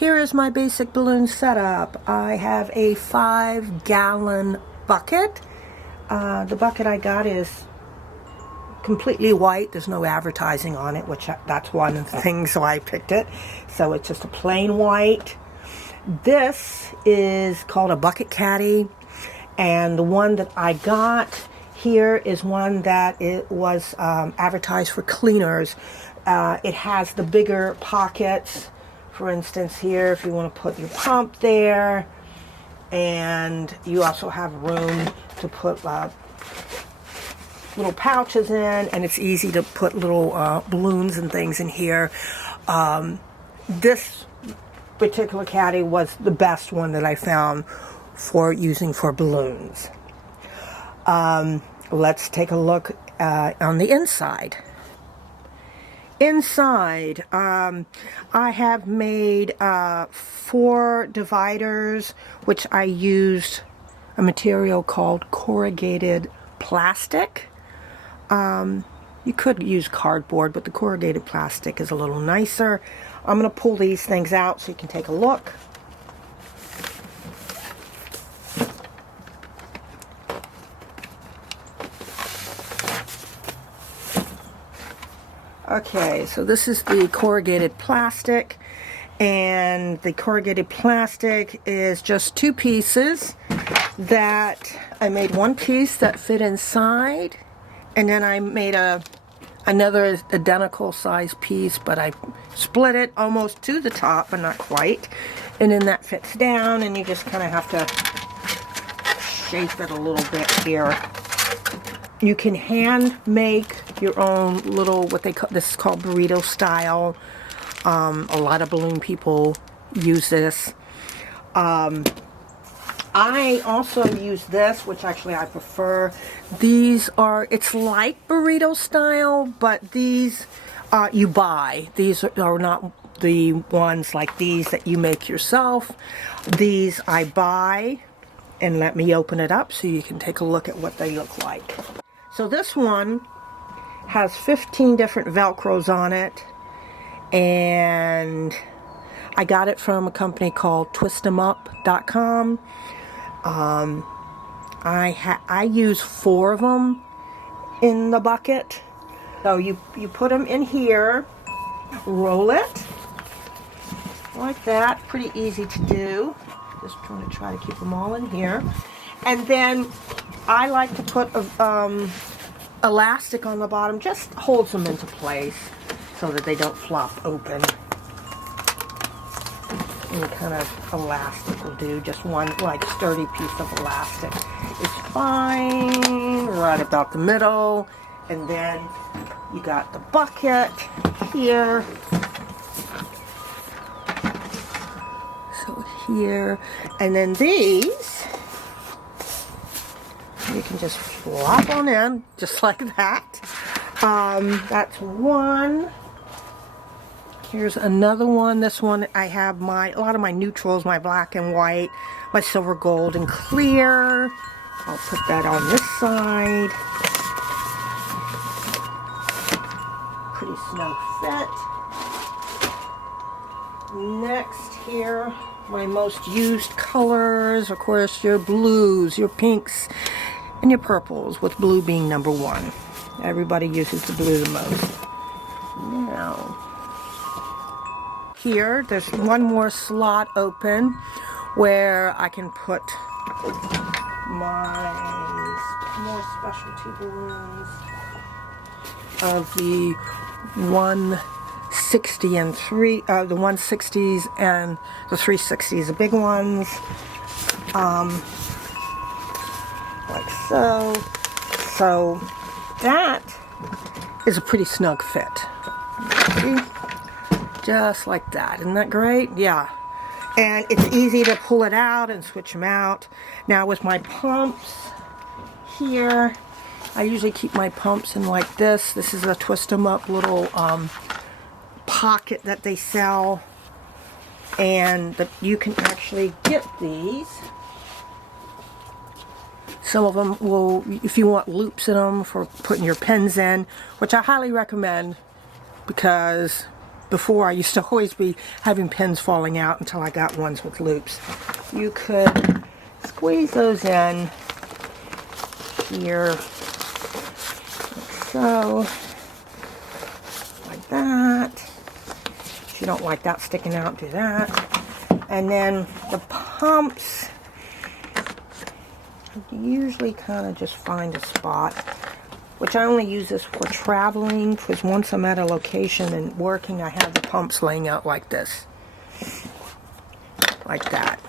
Here is my basic balloon setup. I have a 5-gallon bucket. The bucket I got is completely white. There's no advertising on it, which that's one of the things why I picked it. So it's just a plain white. This is called a bucket caddy, and the one that I got here is one that it was advertised for cleaners. It has the bigger pockets. For instance, here, if you want to put your pump there, and you also have room to put little pouches in, and it's easy to put little balloons and things in here. This particular caddy was the best one that I found for using for balloons. Let's take a look on the inside. Inside, I have made 4 dividers, which I used a material called corrugated plastic. You could use cardboard, but the corrugated plastic is a little nicer. I'm going to pull these things out so you can take a look. Okay, so this is the corrugated plastic, and the corrugated plastic is just 2 pieces that I made. 1 piece that fit inside, and then I made another identical size piece, but I split it almost to the top, but not quite, and then that fits down, and you just kind of have to shape it a little bit here. You can hand make your own little, what they call, this is called burrito style. A lot of balloon people use this. I also use this, which actually I prefer. These are, it's like burrito style, but these you buy. These are not the ones like these that you make yourself. These I buy, and let me open it up so you can take a look at what they look like. So this one has 15 different Velcros on it, and I got it from a company called twistemup.com. I use 4 of them in the bucket. So you put them in here, roll it like that. Pretty easy to do. Just trying to keep them all in here. And then I like to put elastic on the bottom, just holds them into place so that they don't flop open. Any kind of elastic will do. Just one like sturdy piece of elastic is fine, right about the middle. And then you got the bucket here. So here, and then these you can just flop on in, just like that. That's one. Here's another one. This one I have a lot of my neutrals, my black and white, my silver, gold, and clear. I'll put that on this side. Pretty snug fit. Next here, my most used colors, of course, your blues, your pinks, and your purples, with blue being number 1. Everybody uses the blue the most. Now, here, there's one more slot open where I can put my more specialty balloons of the 160 and the 160s and the 360s, the big ones. Like so. So that is a pretty snug fit. See? Just like that. Isn't that great? Yeah. And it's easy to pull it out and switch them out. Now with my pumps here, I usually keep my pumps in like this. This is a twist 'em up little pocket that they sell. And you can actually get these. Some of them will, if you want loops in them for putting your pens in, which I highly recommend, because before I used to always be having pins falling out until I got ones with loops. You could squeeze those in here, like so, like that. If you don't like that sticking out, do that. And then the pumps, you usually kind of just find a spot, which I only use this for traveling, because once I'm at a location and working, I have the pumps laying out like this, like that.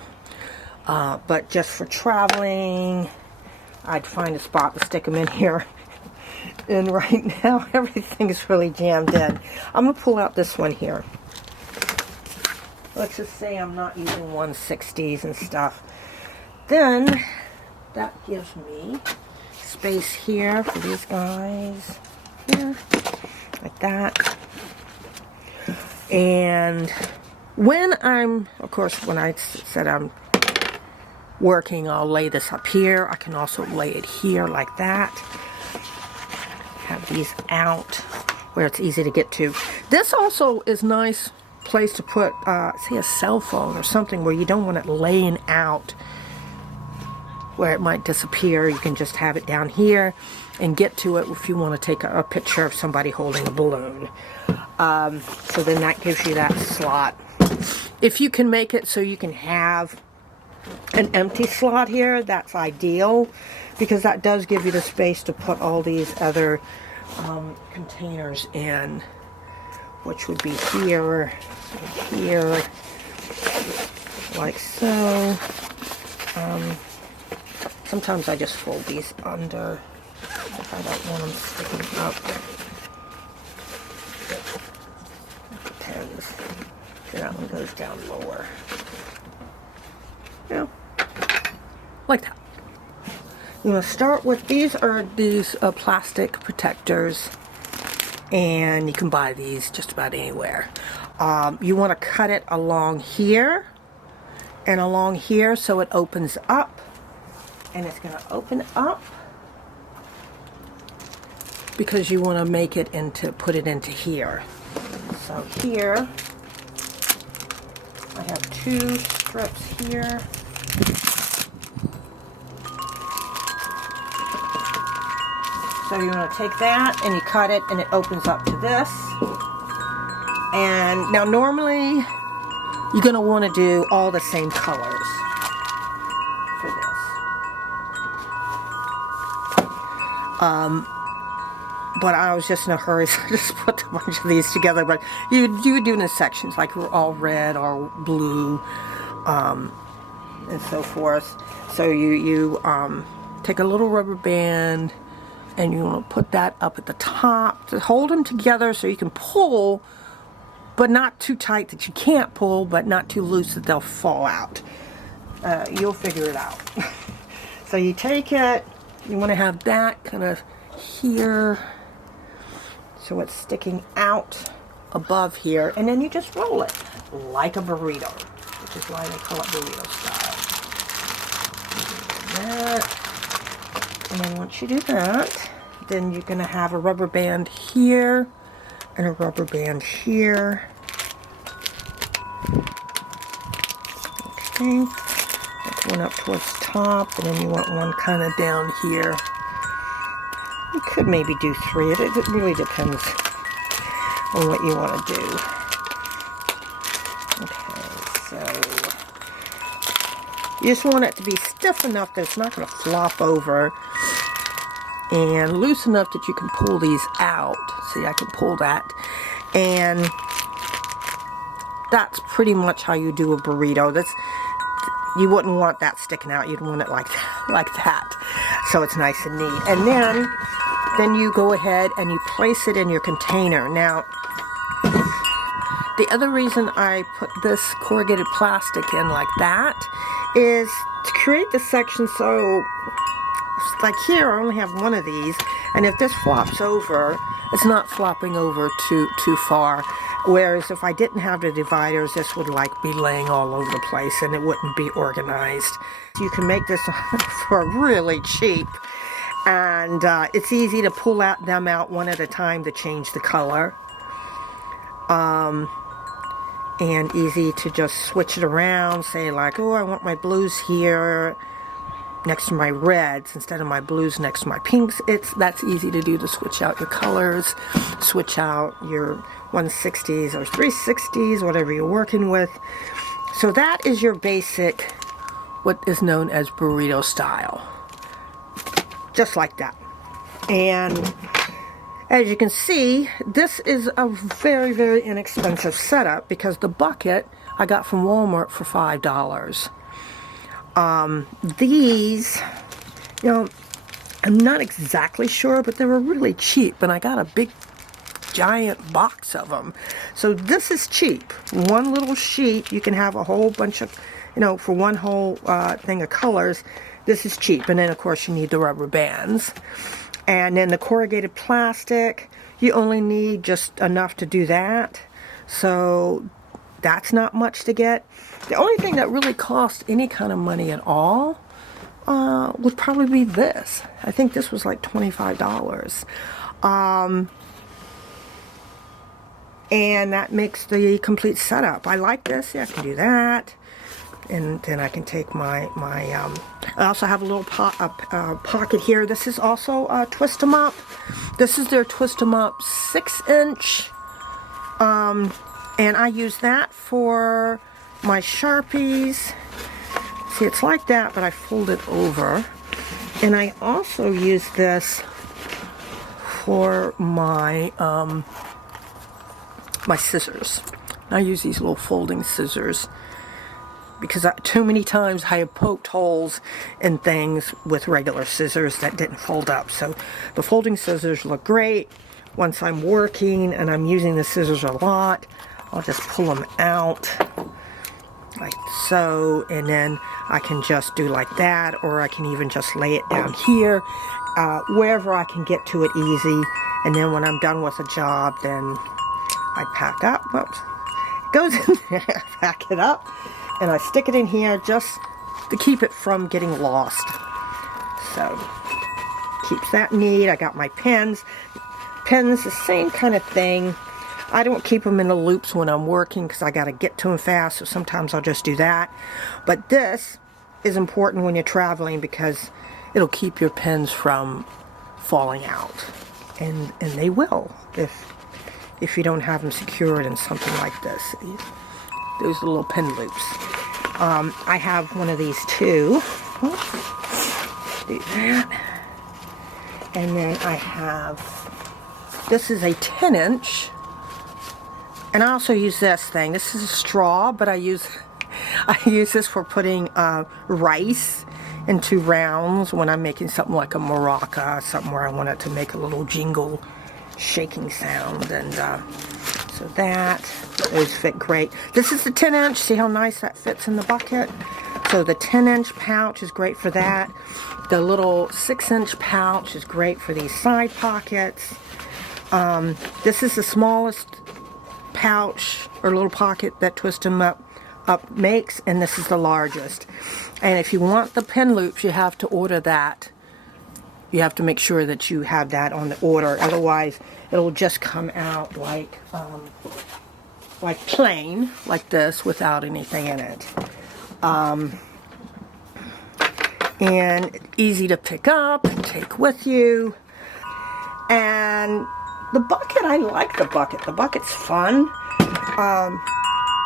But just for traveling, I'd find a spot to stick them in here. And right now, everything is really jammed in. I'm going to pull out this one here. Let's just say I'm not using 160s and stuff. Then, that gives me space here for these guys. Here, like that. And when I'm, of course, when I said I'm working, I'll lay this up here. I can also lay it here like that. Have these out where it's easy to get to. This also is nice place to put, say, a cell phone or something where you don't want it laying out where it might disappear. You can just have it down here and get to it if you want to take a picture of somebody holding a balloon. So then that gives you that slot. If you can make it so you can have an empty slot here, that's ideal, because that does give you the space to put all these other containers in, which would be here, here, like so. Sometimes I just fold these under if I don't want them sticking up. Depends. That one goes down lower. Yeah, like that. You want to start with these plastic protectors, and you can buy these just about anywhere. You want to cut it along here and along here so it opens up, and it's going to open up because you want to make it into, put it into here. So here I have 2 strips here. So you want to take that and you cut it, and it opens up to this. And now normally you're going to want to do all the same colors for this. But I was just in a hurry, so I just put a bunch of these together. But you would do it in sections, like all red or blue, and so forth. So you take a little rubber band, and you want to put that up at the top to hold them together so you can pull, but not too tight that you can't pull, but not too loose that they'll fall out. You'll figure it out. So you take it, you want to have that kind of here, so it's sticking out above here, and then you just roll it like a burrito, which is why they call it burrito style. That. And then once you do that, then you're going to have a rubber band here and a rubber band here. Okay, that's one up towards the top, and then you want one kind of down here. You could maybe do 3. It really depends on what you want to do. Okay, so you just want it to be stiff enough that it's not going to flop over, and loose enough that you can pull these out. See, I can pull that. And that's pretty much how you do a burrito. You wouldn't want that sticking out. You'd want it like that. So it's nice and neat. And then you go ahead and you place it in your container. Now, the other reason I put this corrugated plastic in like that is to create the section so, like here, I only have one of these, and if this flops over, it's not flopping over too far. Whereas if I didn't have the dividers, this would like be laying all over the place and it wouldn't be organized. You can make this for really cheap, and it's easy to pull them out one at a time to change the color. and easy to just switch it around. Say like, oh, I want my blues here next to my reds instead of my blues next to my pinks. That's easy to do, to switch out your colors, switch out your 160s or 360s, whatever you're working with. So that is your basic, what is known as burrito style. Just like that. And as you can see, this is a very, very inexpensive setup because the bucket I got from Walmart for $5. These, you know, I'm not exactly sure, but they were really cheap, and I got a big giant box of them. So this is cheap. One little sheet, you can have a whole bunch of, you know, for one whole thing of colors. This is cheap. And then of course you need the rubber bands. And then the corrugated plastic, you only need just enough to do that. So that's not much to get. The only thing that really cost any kind of money at all would probably be this. I think this was like $25. And that makes the complete setup. I like this. Yeah, I can do that. And then I can take my I also have a little pocket here. This is also a Twist 'em Up. This is their Twist 'em Up 6-inch. And I use that for my Sharpies. See, it's like that, but I fold it over. And I also use this for my my scissors. I use these little folding scissors because too many times I have poked holes in things with regular scissors that didn't fold up. So the folding scissors look great. Once I'm working and I'm using the scissors a lot, I'll just pull them out like so, and then I can just do like that, or I can even just lay it down here, wherever I can get to it easy. And then when I'm done with a job, then I pack up. Whoops. It goes in there. I pack it up, and I stick it in here just to keep it from getting lost. So keeps that neat. I got my pens. Pens, the same kind of thing. I don't keep them in the loops when I'm working because I got to get to them fast, so sometimes I'll just do that. But this is important when you're traveling because it'll keep your pens from falling out. And they will if you don't have them secured in something like this. Those little pen loops. I have one of these too. Do that. And then I have, this is a 10-inch. And I also use this thing. This is a straw, but I use this for putting rice into rounds when I'm making something like a maraca, something where I want it to make a little jingle shaking sound. And so those fit great. This is the 10-inch. See how nice that fits in the bucket? So the 10-inch pouch is great for that. The little 6-inch pouch is great for these side pockets. This is the smallest pouch or little pocket that Twist 'em Up makes, and this is the largest. And if you want the pen loops, you have to order that. You have to make sure that you have that on the order, otherwise it'll just come out like plain, like this, without anything in it. And easy to pick up and take with you. And the bucket, I like the bucket. The bucket's fun.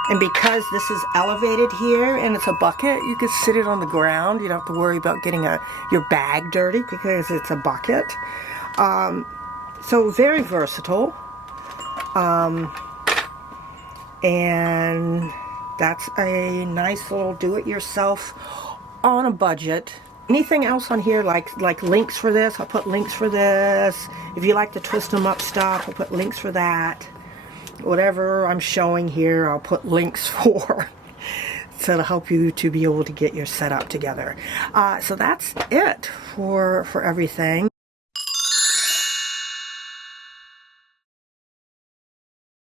And because this is elevated here and it's a bucket, you can sit it on the ground. You don't have to worry about getting your bag dirty because it's a bucket. So very versatile. And that's a nice little do-it-yourself on a budget. Anything else on here, like links for this, I'll put links for this. If you like the Twist 'em Up stuff, I'll put links for that. Whatever I'm showing here, I'll put links for. So to help you to be able to get your setup together. So that's it for everything.